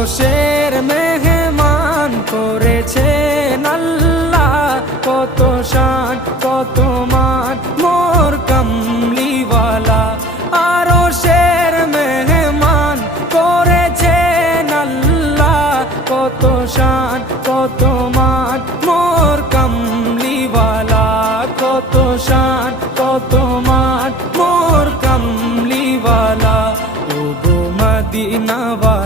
আরশের মেহমান করেছেন আল্লাহ, কত শান কত মান মোর কামলিওয়ালা। আরশের মেহমান করেছেন আল্লাহ, কত শান কত মান মোর কামলিওয়ালা, কত শান কত মান মোর কামলিওয়ালা। ও গো মদিনাওয়ালা